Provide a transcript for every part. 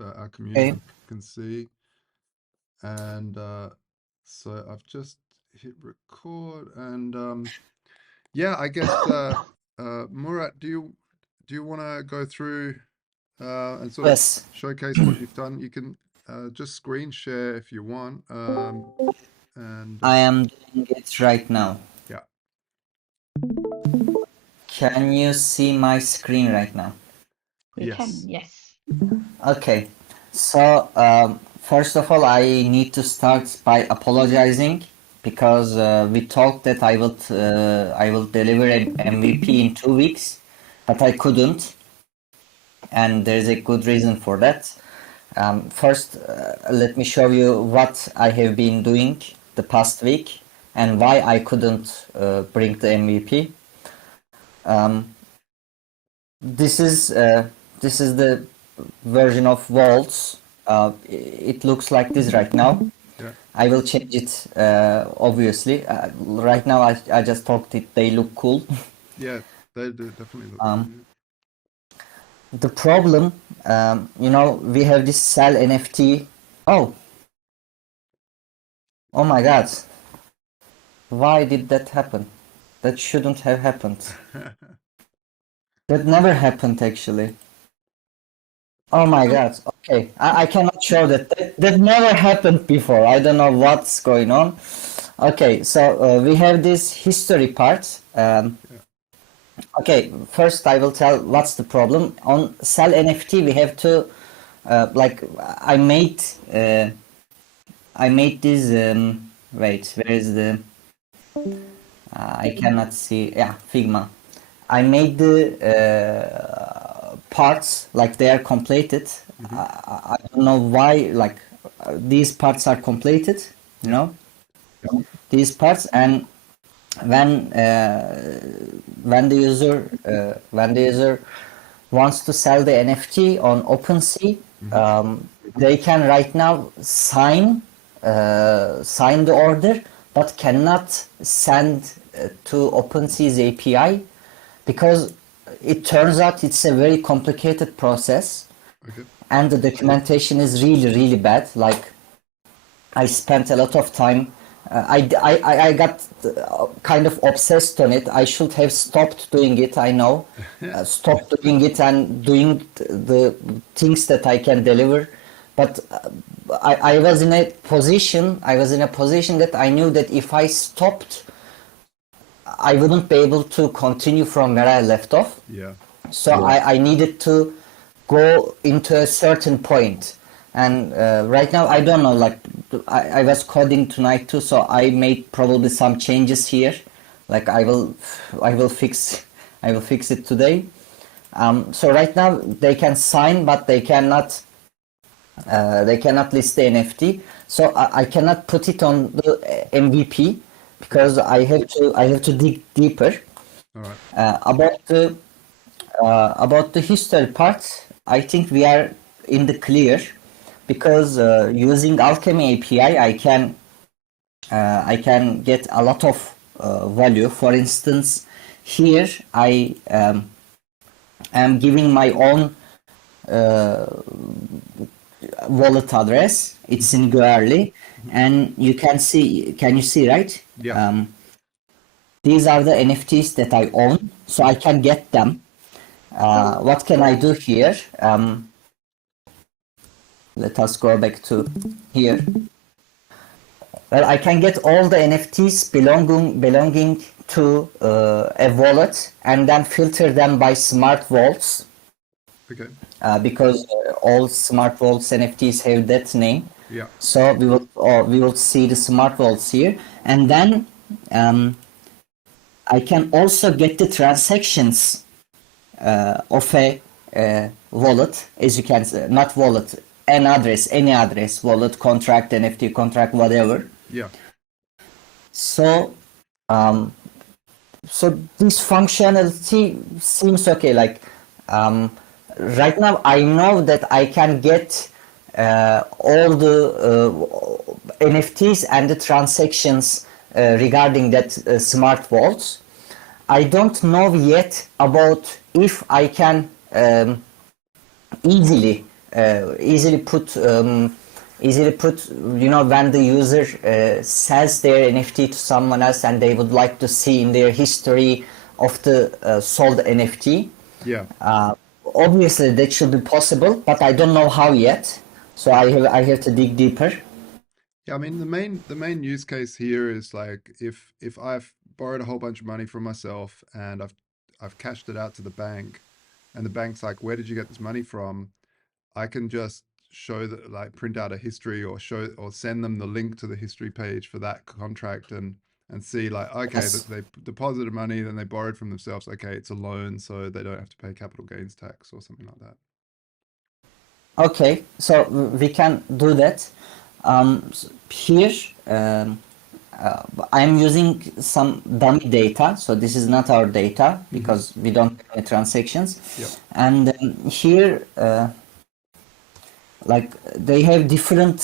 our community Okay. can see. And so I've just hit record, and yeah, I guess Murat, do you want to go through and sort of Yes, showcase what you've done? You can just screen share if you want. And I am doing it right now. yeah, Can you see my screen right now? We can, yes. yes. Okay. So, first of all, I need to start by apologizing because we talked that I will deliver an MVP in 2 weeks, but I couldn't, and there's a good reason for that. First, let me show you what I have been doing the past week and why I couldn't bring the MVP. Um, this is the version of Waltz. It looks like this right now. Yeah, I will change it, obviously. Right now, I just talked it. They look cool. yeah, they do definitely look cool. Um, the problem, we have this sell NFT. Oh, oh my God. Why did that happen? That shouldn't have happened. Yeah. That never happened, actually. Oh my God. Okay, I cannot show that. That never happened before. I don't know what's going on. Okay, so we have this history part. Okay, first I will tell what's the problem. On sell NFT, we have to, like, I made this, wait, where is the, I cannot see, yeah, Figma. I made the parts like they are completed. I don't know why, like, these parts are completed, you know, these parts, and when when the user wants to sell the NFT on OpenSea, they can right now sign the order, but cannot send to OpenSea's API because it turns out it's a very complicated process, Okay. and the documentation is really bad. Like, I spent a lot of time. I got kind of obsessed on it. I should have stopped doing it. I know, stopped doing it and doing the things that I can deliver. But I was in a position. I was in a position that I knew that if I stopped, I wouldn't be able to continue from where I left off. Yeah. So I needed to go into a certain point. And right now, I don't know, like, I was coding tonight too, so I made probably some changes here. Like, I will fix it today. So right now they can sign, but they cannot list the NFT. So I cannot put it on the MVP because I have to dig deeper. All right. About the history part, I think we are in the clear because using Alchemy API, I can get a lot of value. For instance, here I am giving my own wallet address. It's in Goerli, and you can see. Can you see, right? Yeah. These are the NFTs that I own, so I can get them. What can I do here? Let us go back to here. Well, I can get all the NFTs belonging to a wallet and then filter them by smart vaults. Okay. Because all smart vaults NFTs have that name. Yeah. So we will see the smart vaults here, and then I can also get the transactions of a wallet, as you can say, not wallet, any address, wallet, contract, NFT contract, whatever. Yeah. So this functionality seems okay. Like, right now I know that I can get all the NFTs and the transactions regarding that smart vaults. I don't know yet about if I can easily easily put, when the user sells their NFT to someone else and they would like to see in their history of the sold NFT. Yeah. Uh, Obviously, that should be possible, but I don't know how yet. So I have to dig deeper. Yeah, I mean the main use case here is like if I've borrowed a whole bunch of money from myself and I've cashed it out to the bank and the bank's like, where did you get this money from? I can just show that, like, print out a history or show or send them the link to the history page for that contract and see like, okay, Yes. that they deposited money, then they borrowed from themselves. Okay, it's a loan, so they don't have to pay capital gains tax or something like that. Okay, so we can do that. Here, I'm using some dummy data, so this is not our data Mm-hmm. because we don't have any transactions. Yep. And here, like they have different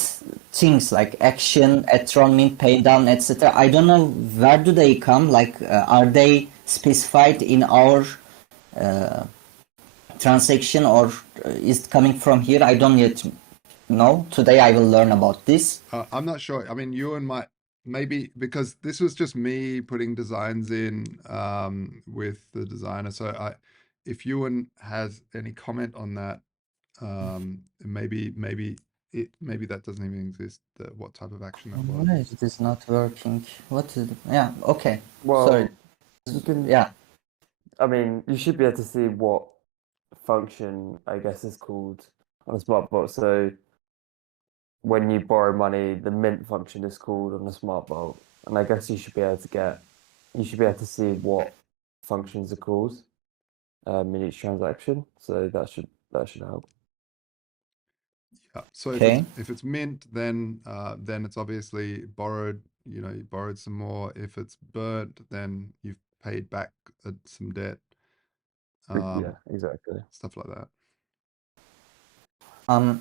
things like action, Etron, mint, pay down, etc. I don't know where do they come. Like, are they specified in our uh, transaction or is it coming from here? I don't yet know. Today I will learn about this. I'm not sure. I mean, you and my maybe because this was just me putting designs in with the designer. So if Ewan has any comment on that, maybe that doesn't even exist. What type of action that was? Why is this not working? What is it? Yeah, okay. Sorry. Well, you can, Yeah. I mean, you should be able to see what function, I guess, is called on a smart vault. So when you borrow money, the mint function is called on a smart vault. And I guess you should be able to see what functions are called in each transaction. So that should help. Yeah. So Okay. if it's mint, then it's obviously borrowed. You borrowed some more. If it's burnt, then you've paid back some debt. Yeah, Um, exactly. stuff like that. Um,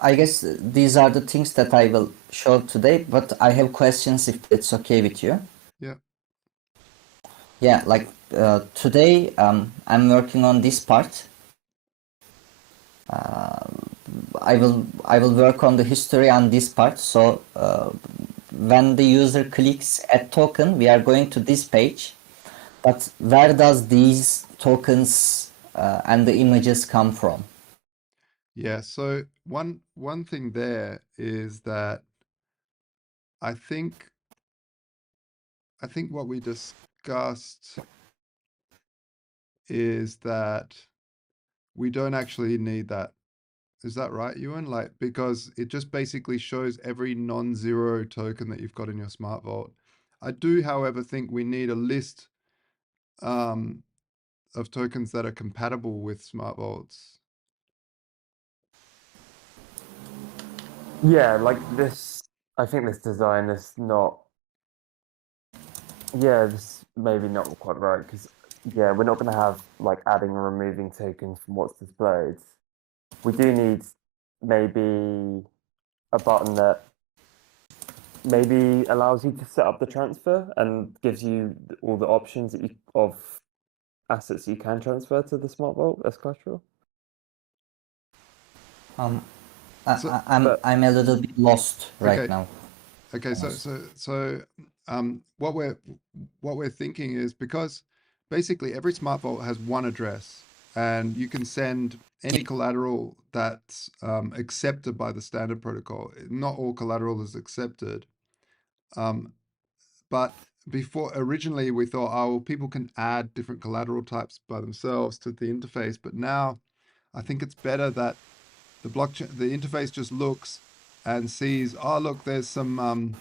I guess these are the things that I will show today, but I have questions if it's okay with you. Yeah. Yeah, like today I'm working on this part. I will work on the history on this part. So when the user clicks add token, we are going to this page. But where does these tokens and the images come from? Yeah. So one thing there is that I think I think what we discussed is that we don't actually need that. Is that right, Ewan? Like, because it just basically shows every non-zero token that you've got in your smart vault. I do, however, think we need a list um, of tokens that are compatible with smart vaults. Yeah, like this. I think this design is not. Yeah, this maybe not quite right because we're not going to have like adding and removing tokens from what's displayed. We do need maybe a button that maybe allows you to set up the transfer and gives you all the options of assets you can transfer to the smart vault as collateral. Um, So, But I'm a little bit lost right okay, now. okay. What we're thinking is because basically every smart vault has one address, and you can send any collateral that's accepted by the standard protocol. Not all collateral is accepted. Um, But before originally we thought, oh, well, people can add different collateral types by themselves to the interface. But now I think it's better that the interface just looks and sees, oh, look, there's some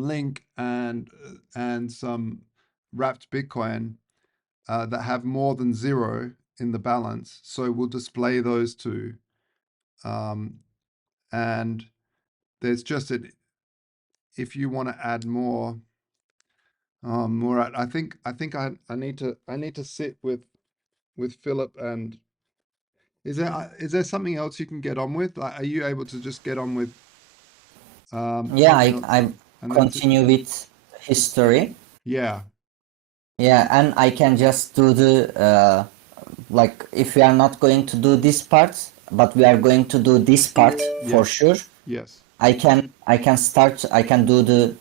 link and some wrapped Bitcoin that have more than zero in the balance. So we'll display those two. Um, and there's just if you want to add more. Murat, I think I need to sit with Philip and is there something else you can get on with? Like, are you able to just get on with Yeah, something I else I and then continue with history. yeah, Yeah, and I can just do the like if we are not going to do this part, but we are going to do this part for Yes. sure. Yes. I can start. I can do the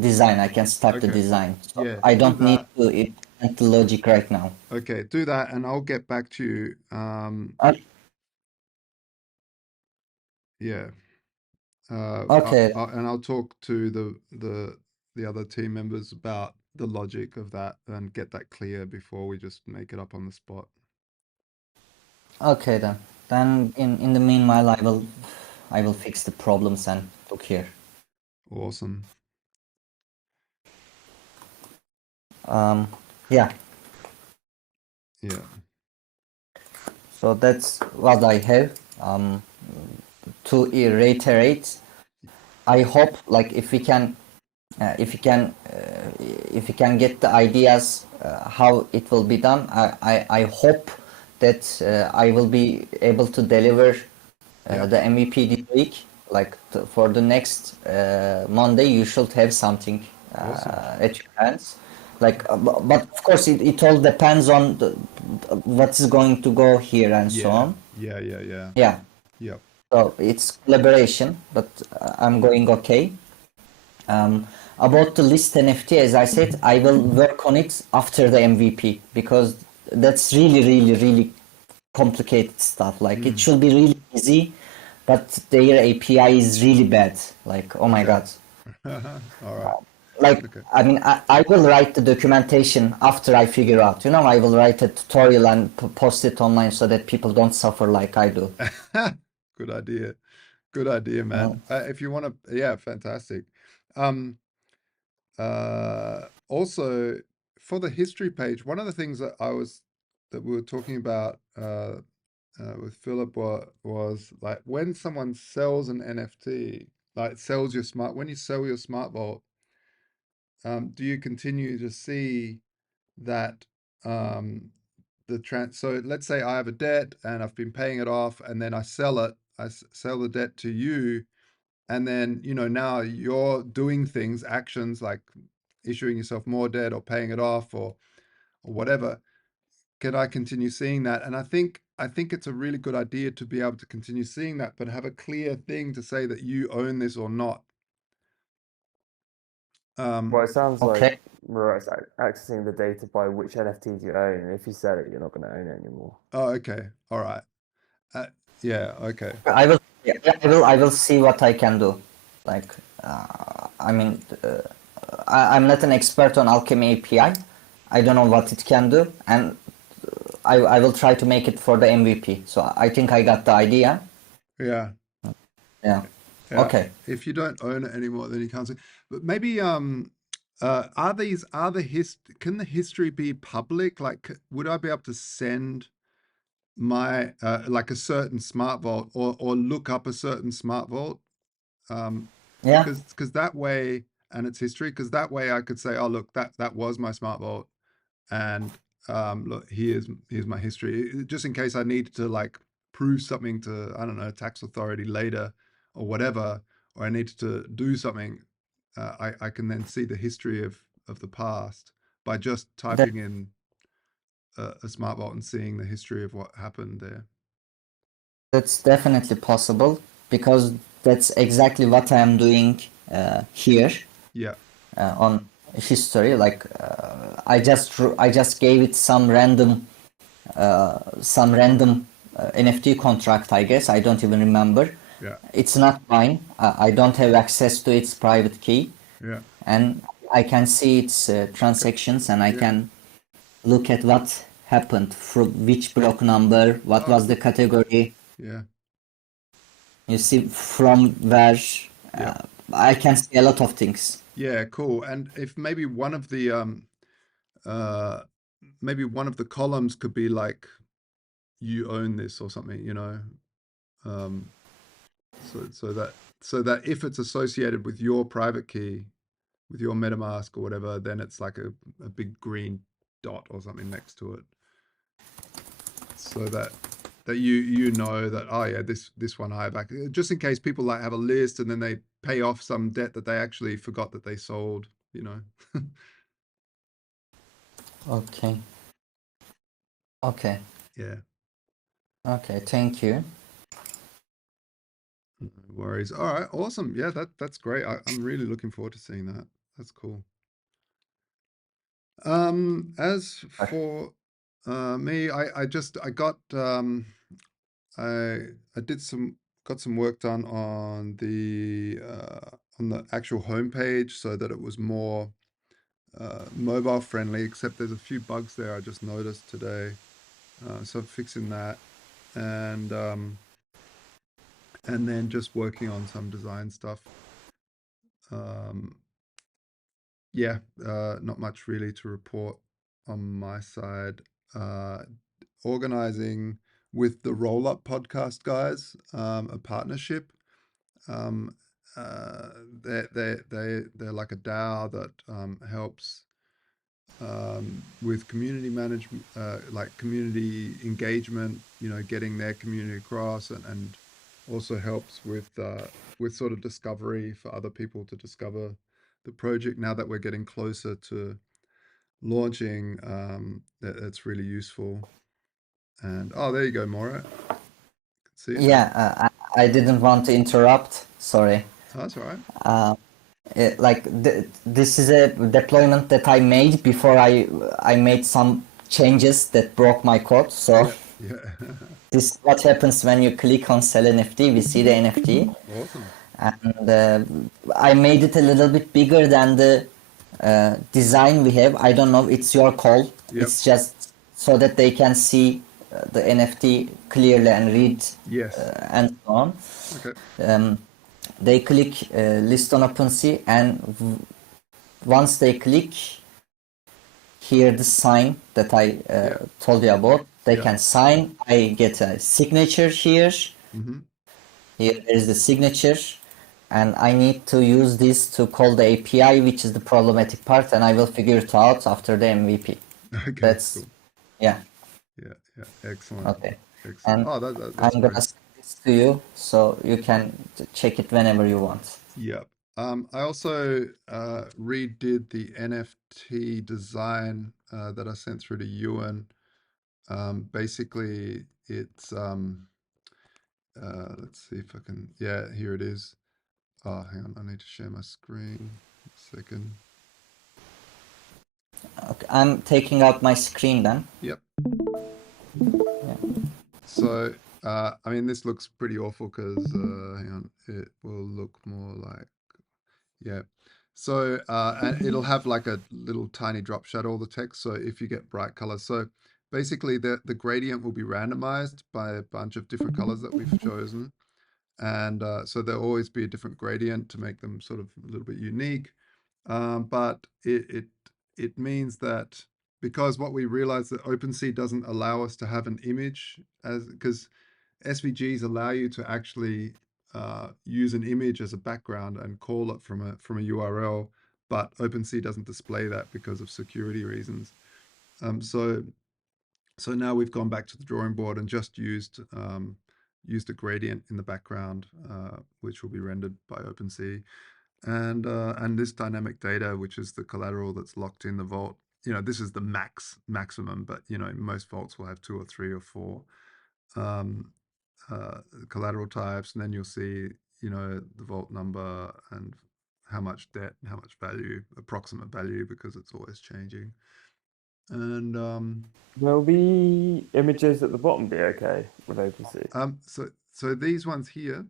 design. I can start the Okay. design. So Yeah, I do don't need that. to implement the logic right now. Okay, do that, and I'll get back to you. Uh, Yeah. Okay. And I'll talk to the other team members about the logic of that and get that clear before we just make it up on the spot. Okay then. Then in the meanwhile, I will fix the problems and look here. Awesome. Um, yeah. Yeah. So that's what I have. To reiterate, I hope like if we can get the ideas how it will be done. I hope that I will be able to deliver Yeah. the MVP this week. Like for the next Monday, you should have something Awesome. at your hands. Like, but of course, it all depends on what is going to go here and so Yeah. on. Yeah. Yeah. Yeah. Yeah. Yep. So it's collaboration, but I'm going okay. Um, about the list NFT, as I said, I will work on it after the MVP because that's really, really, really complicated stuff. Like it Mm. should be really easy, but their API is really bad. Like, oh my Okay. God. All right. Like, Okay. I mean, I will write the documentation after I figure out. You know, I will write a tutorial and post it online so that people don't suffer like I do. Good idea. Good idea, Uh, man. If you want to, yeah, fantastic. Um, Also, for the history page, one of the things that we were talking about with Philip was like when someone sells an NFT, like sells your when you sell your smart vault, do you continue to see that so let's say I have a debt and I've been paying it off and then I sell it, sell the debt to you, and then now you're doing things, actions like issuing yourself more debt or paying it off or whatever. Can I continue seeing that? And I think it's a really good idea to be able to continue seeing that, but have a clear thing to say that you own this or not. Well, um it sounds like okay. Murat's accessing the data by which NFTs you own, and if you sell it, you're not going to own it anymore. oh, okay, all right. uh, yeah, okay. I will, yeah, I will see what I can do. Like, I mean, I'm not an expert on Alchemy API. I don't know what it can do, and I will try to make it for the MVP. So I think I got the idea. Yeah. Yeah. Yeah, Okay. if you don't own it anymore, then you can't see. But maybe can the history be public? Like, would I be able to send my like a certain smart vault or look up a certain smart vault? Yeah. Because that way, and its history, because that way I could say, oh look, that was my smart vault, and look, here's my history, just in case I need to like prove something to, I don't know, tax authority later or whatever, or I need to do something. I can then see the history of the past by just That typing in a smart vault and seeing the history of what happened there. that's definitely possible because that's exactly what I am doing here Yeah. on history. Like, I just gave it some random NFT contract, I guess. I don't even remember. Yeah. It's not mine. I don't have access to its private key, Yeah. and I can see its transactions, and I Yeah. can look at what happened from which block number, what Oh, was the category. yeah. You see from where Yeah. uh, I can see a lot of things. Yeah, cool. And if maybe one of the uh maybe one of the columns could be like you own this or something, um so that if it's associated with your private key, with your MetaMask or whatever, then it's like a big green dot or something next to it, so that you know that, oh yeah, this one I back, just in case people like have a list and then they pay off some debt that they actually forgot that they sold. Okay. Okay. Yeah. Okay. Thank you. No worries. All right, awesome. Yeah, that's great. I'm really looking forward to seeing that. That's cool. As for me, I got I did some got some work done on the actual homepage so that it was more mobile friendly, except there's a few bugs there I just noticed today. So fixing that and and then just working on some design stuff. Um, yeah, not much really to report on my side. Organizing with the Roll Up podcast guys, a partnership. Um, they're like a DAO that helps with community management, like community engagement, getting their community across, and also helps with sort of discovery for other people to discover the project. Now that we're getting closer to launching, it's really useful. And oh, there you go, Mora. Can see it now. Yeah, I didn't want to interrupt. Sorry. Oh, that's all right. Uh, like this is a deployment that I made before I made some changes that broke my code. So Yeah, yeah. this is what happens when you click on sell NFT. We see the NFT, Awesome. and I made it a little bit bigger than the design we have. I don't know. It's your call. Yep. It's just so that they can see the NFT clearly and read Yes. and so on. Okay. Um, they click list on OpenSea, and once they click here the sign that I Yeah. told you about, they Yeah. can sign. I get a signature here. Mm-hmm. Here there is the signature, and I need to use this to call the API, which is the problematic part, and I will figure it out after the MVP. Okay. That's Cool. yeah, Yeah. Yeah. Excellent. okay. Excellent. And Oh, that's I'm great. gonna send this to you so you can check it whenever you want. Yep. I also redid the NFT design that I sent through to Ewan. Basically, it's let's see if I can. Yeah, here it is. Oh, hang on. I need to share my screen. A second. Okay, I'm taking out my screen then. Yep. Yeah. So, I mean, this looks pretty awful because, hang on, it will look more like, yeah. So, and it'll have like a little tiny drop shadow, all the text. So if you get bright colors, so basically the gradient will be randomized by a bunch of different colors that we've chosen. And so there'll always be a different gradient to make them sort of a little bit unique. But it means that because what we realized that OpenSea doesn't allow us to have an image as because SVGs allow you to actually use an image as a background and call it from a URL, but OpenSea doesn't display that because of security reasons. So now we've gone back to the drawing board and just used a gradient in the background, which will be rendered by OpenSea, and this dynamic data, which is the collateral that's locked in the vault. This is the maximum, but most vaults will have 2 or 3 or 4 um, collateral types, and then you'll see the vault number and how much debt, how much value, approximate value, because it's always changing. And Will the images at the bottom be okay with OpenSea? so these ones here,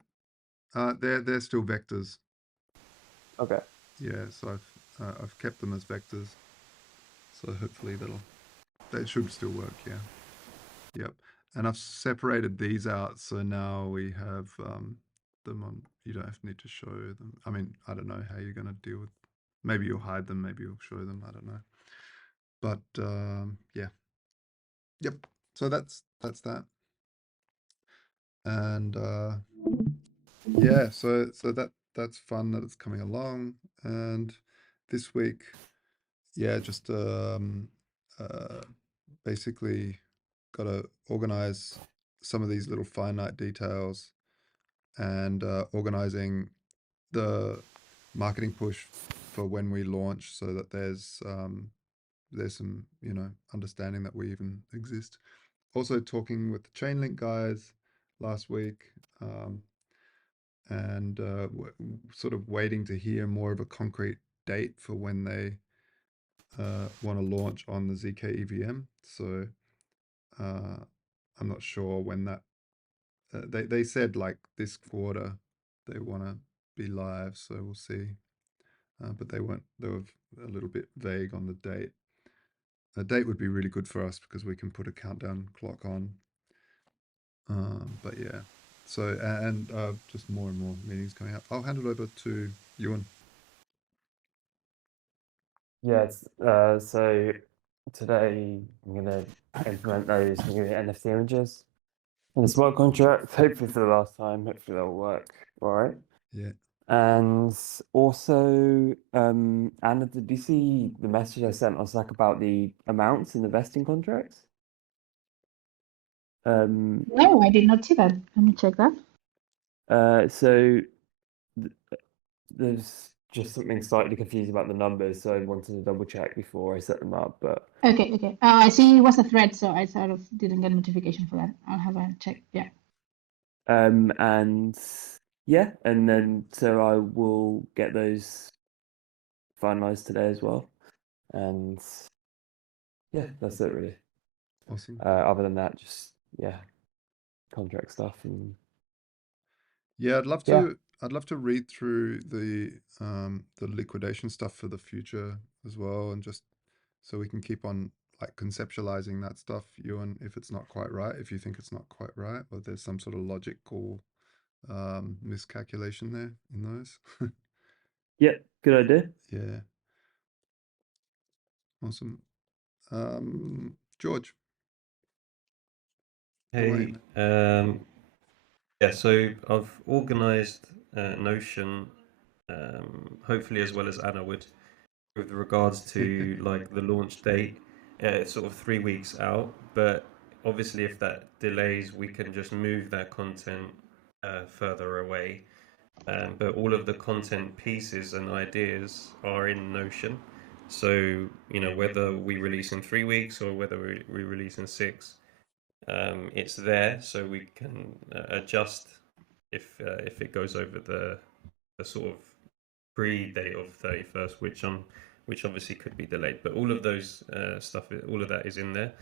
they're still vectors. Okay. Yeah, so I've kept them as vectors. So hopefully that should still work. Yeah. Yep. And I've separated these out, so now we have them on. You don't need to show them. I mean, I don't know how you're going to deal with. Maybe you'll hide them. Maybe you'll show them. I don't know. But yeah. Yep. So that's that. And yeah. So that's fun that it's coming along. And this week, yeah, just uh, basically got to organize some of these little finite details and organizing the marketing push for when we launch so that there's some understanding that we even exist. Also talking with the Chainlink guys last week, um, and sort of waiting to hear more of a concrete date for when they want to launch on the ZK EVM. So I'm not sure when that. They said like this quarter they want to be live, so we'll see. But they were a little bit vague on the date. A date would be really good for us because we can put a countdown clock on. But yeah, so and just more and more meetings coming up. I'll hand it over to Ewan. Yeah, so today I'm gonna implement those new NFT images in the smart contract, hopefully for the last time. Hopefully that'll work. All right. Yeah. And also, Anna, did you see the message I sent on Slack about the amounts in the vesting contracts? No, I did not see that. Let me check that. So th there's just something slightly confusing about the numbers, so I wanted to double check before I set them up. But Okay, okay. I see it was a thread, so I sort of didn't get a notification for that. I'll have a check. Yeah. and yeah, and then so I will get those finalized today as well. And yeah, that's it really. Awesome. Other than that, just yeah, contract stuff and Yeah, I'd love yeah. to. I'd love to read through the liquidation stuff for the future as well, and just so we can keep on like conceptualizing that stuff, Ewan, if it's not quite right, if you think it's not quite right, or there's some sort of logical miscalculation there in those. Yeah, good idea. Yeah, awesome. George, how are you? Hey, yeah, so I've organized Notion, hopefully as well as Anna would, with regards to like the launch date. It's sort of 3 weeks out, but obviously if that delays, we can just move that content further away. But all of the content pieces and ideas are in Notion. So, whether we release in 3 weeks or whether we release in six, it's there, so we can adjust if it goes over the sort of pre-date of 31st, which obviously could be delayed. But all of those all of that is in there.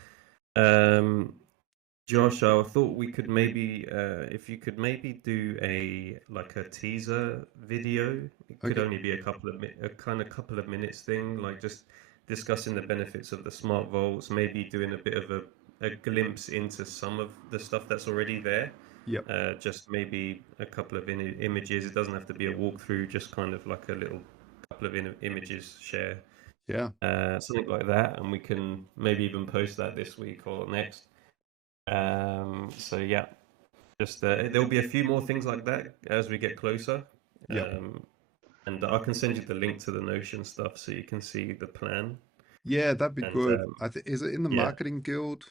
Josh, I thought we could maybe, if you could maybe do a teaser video. It could Okay. only be a kind of couple of minutes thing, like just discussing the benefits of the smart vaults, maybe doing a bit of a glimpse into some of the stuff that's already there. Yep. Just maybe a couple of images. It doesn't have to be a walkthrough, just kind of like a little couple of images share, Yeah. something like that, and we can maybe even post that this week or next. So yeah, just there'll be a few more things like that as we get closer. Yep. And I can send you the link to the Notion stuff so you can see the plan. Yeah, that'd be And good. I think is it in the yeah, marketing guild?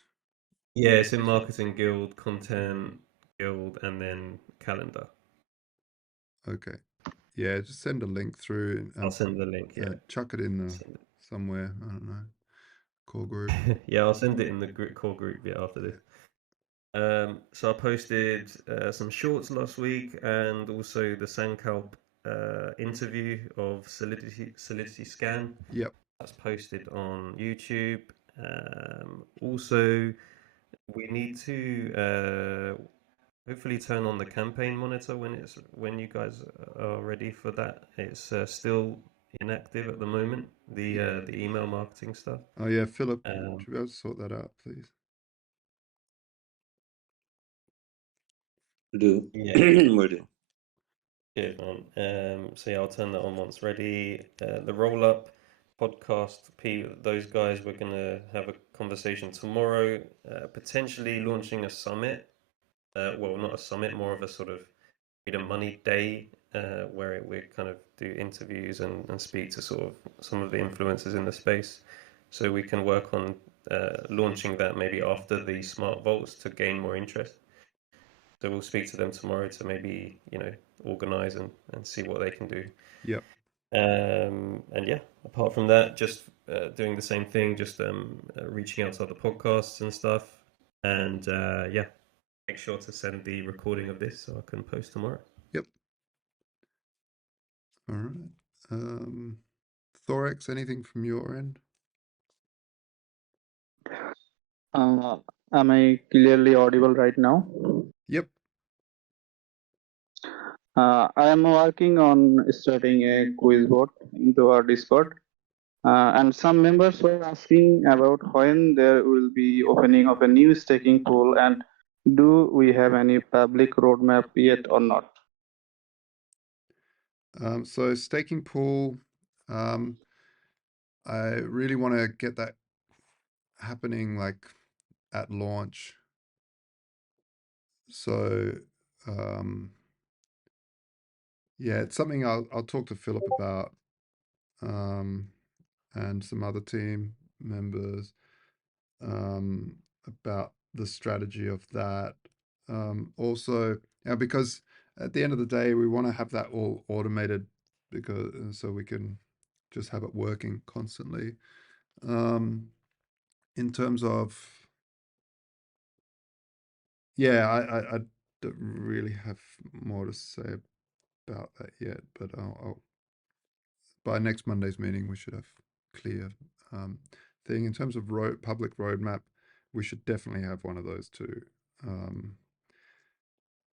yeah, it's in Marketing Guild, Content Guild, and then Calendar. Okay. Yeah, just send a link through I'll and send the link. Yeah, chuck it in send it. somewhere. I don't know. Core group. Yeah, I'll send it in the core group after this. So I posted some shorts last week and also the Sankalp interview of Solidity Scan. Yep. That's posted on YouTube. Also, we need to hopefully turn on the campaign monitor when you guys are ready for that. It's still inactive at the moment. The email marketing stuff. Oh yeah, Philip, Um, should we be able to sort that out, please? Do. yeah. Will do. Good man. So yeah, I'll turn that on once ready. The roll up podcast, those guys, we're gonna have a conversation tomorrow. Potentially launching a summit. Well, not a summit, more of a sort of freedom money day, where we kind of do interviews and speak to sort of some of the influencers in the space. So we can work on launching that maybe after the smart vaults to gain more interest. So we'll speak to them tomorrow to maybe, organize and see what they can do. Yep. And yeah, apart from that, just doing the same thing, just reaching out to other podcasts and stuff. And yeah, make sure to send the recording of this so I can post tomorrow. Yep. All right. Thorex, anything from your end? Am I clearly audible right now? Yep. I am working on starting a quiz board into our Discord, and some members were asking about when there will be opening of a new staking pool, and do we have any public roadmap yet or not? So staking pool, I really want to get that happening like at launch. So, yeah, it's something I'll talk to Philip about, and some other team members, about the strategy of that. Also, because at the end of the day, we want to have that all automated because so we can just have it working constantly. In terms of, yeah, I don't really have more to say about that yet, but I'll by next Monday's meeting we should have clear thing in terms of public roadmap. We should definitely have one of those too.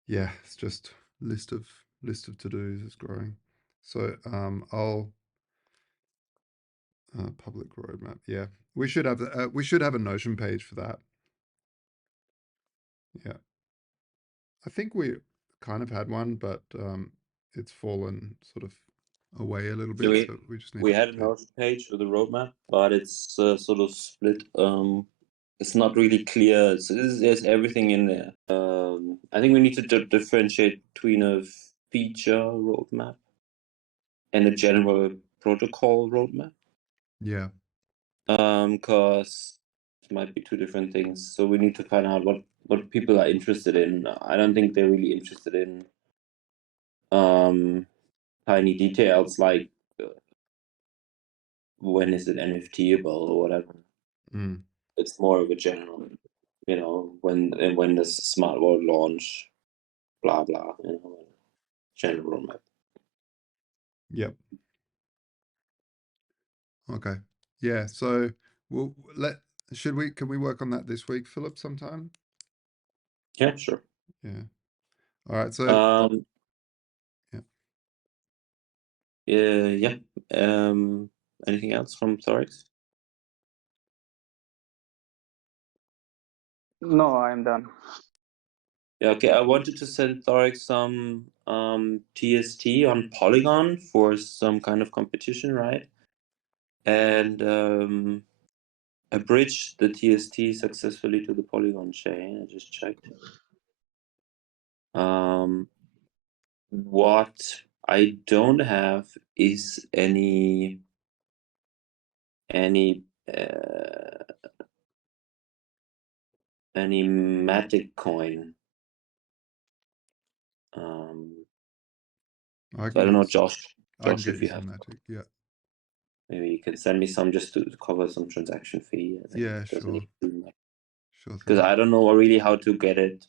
Yeah, it's just list of to dos is growing. So I'll public roadmap. Yeah, we should have a Notion page for that. Yeah, I think we kind of had one, but it's fallen sort of away a little So bit. So we just need we to had a pay. Notion page with a roadmap, but it's sort of split. It's not really clear. There's everything in there. I think we need to differentiate between a feature roadmap and a general protocol roadmap. Yeah, Because it might be two different things. So we need to find out what people are interested in. I don't think they're really interested in tiny details like when is it NFTable or whatever. mm, It's more of a general, when does smart world launch, blah blah, general roadmap. yep. Okay. Yeah. So we'll can we work on that this week, Philip, sometime? Yeah, sure. Yeah. All right. So yeah. Yeah. Anything else from Thorex? No, I'm done. Yeah, okay. I wanted to send Thorex some TST on Polygon for some kind of competition, right? And I bridged the TST successfully to the Polygon chain. I just checked. What I don't have is any Matic coin. I So I can don't know, get Josh, I can get if you you have, some Matic. Yeah. maybe you can send me some just to cover some transaction fee. I think Yeah. it doesn't Sure. need too much Sure because thing. I don't know really how to get it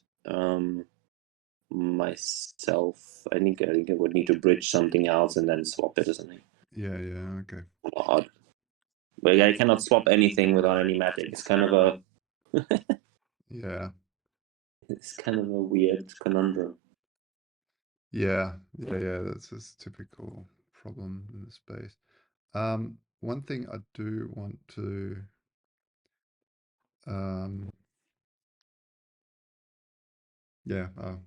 myself. I think I would need to bridge something else and then swap it or something. Yeah. Yeah. Okay. Odd. But I cannot swap anything without any Matic. It's kind of a Yeah. it's kind of a weird conundrum. Yeah. Yeah. Yeah. That's a typical problem in the space. One thing I do want to yeah, I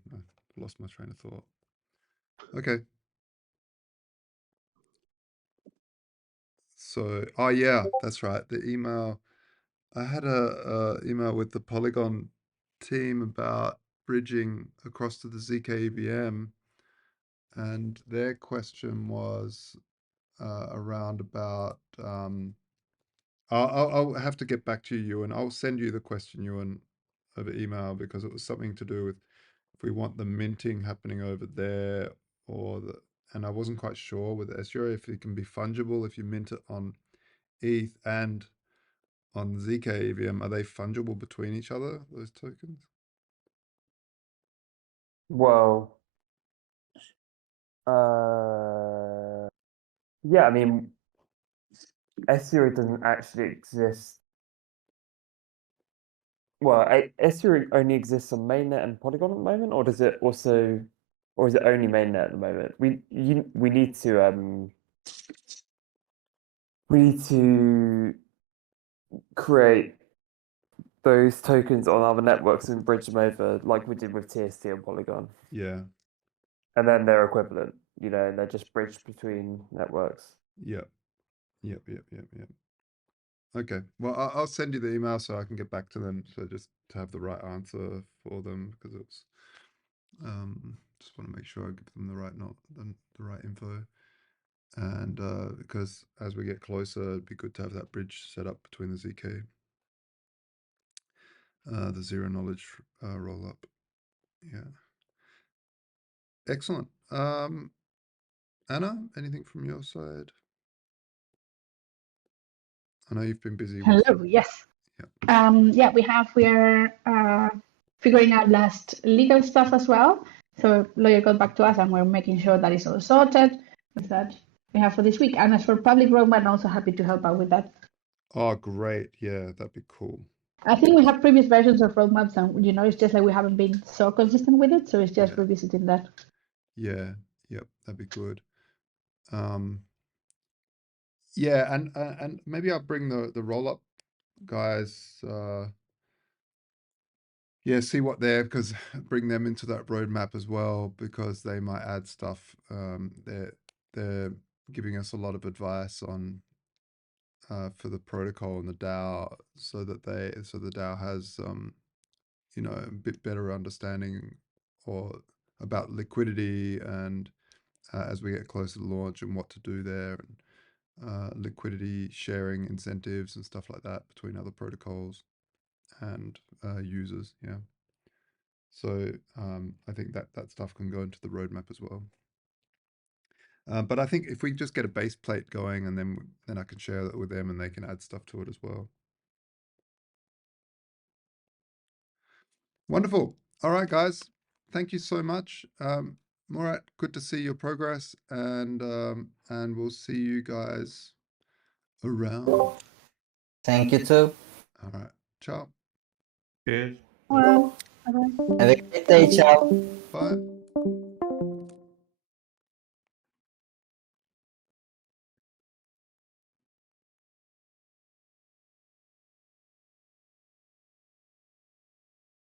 lost my train of thought. Okay. So, oh yeah, that's right. The email, I had a email with the Polygon team about bridging across to the ZK EVM, and their question was around about I'll have to get back to you, and I'll send you the question, Ewan, over email because it was something to do with if we want the minting happening over there or the, and I wasn't quite sure with Azure if it can be fungible if you mint it on ETH and on ZK EVM. Are they fungible between each other, those tokens? Well, Yeah, I mean, S0 doesn't actually exist. Well, S0 only exists on mainnet and Polygon at the moment, or does it also, or is it only mainnet at the moment? We need to create those tokens on other networks and bridge them over, like we did with TST and Polygon, Yeah. and then they're equivalent. You know, they're just bridged between networks. Yep. Okay. Well, I'll send you the email so I can get back to them. So just to have the right answer for them, because it's just want to make sure I give them the right info. And because as we get closer, it'd be good to have that bridge set up between the ZK, the zero knowledge roll up. Yeah. Excellent. Anna, anything from your side? I know you've been busy with. Hello, yes. Yeah. We're figuring out last legal stuff as well. So lawyer got back to us and we're making sure that it's all sorted with that we have for this week. And as for public roadmap, I'm also happy to help out with that. Oh, great. Yeah, that'd be cool. I think we have previous versions of roadmaps and, it's just like we haven't been so consistent with it. So it's just revisiting that. Yeah. Yep. That'd be good. Yeah, and maybe I'll bring the roll up guys. Yeah, see what because bring them into that roadmap as well, because they might add stuff. They're giving us a lot of advice on for the protocol and the DAO, so the DAO has a bit better understanding or about liquidity and as we get closer to launch and what to do there, and liquidity sharing incentives and stuff like that between other protocols and users. Yeah. So I think that stuff can go into the roadmap as well. But I think if we just get a base plate going, and then I can share that with them and they can add stuff to it as well. Wonderful. All right, guys. Thank you so much. Murat, good to see your progress, and we'll see you guys around. Thank you too. All right. Ciao. Cheers. Well, bye-bye. Have a great day. Ciao. Bye.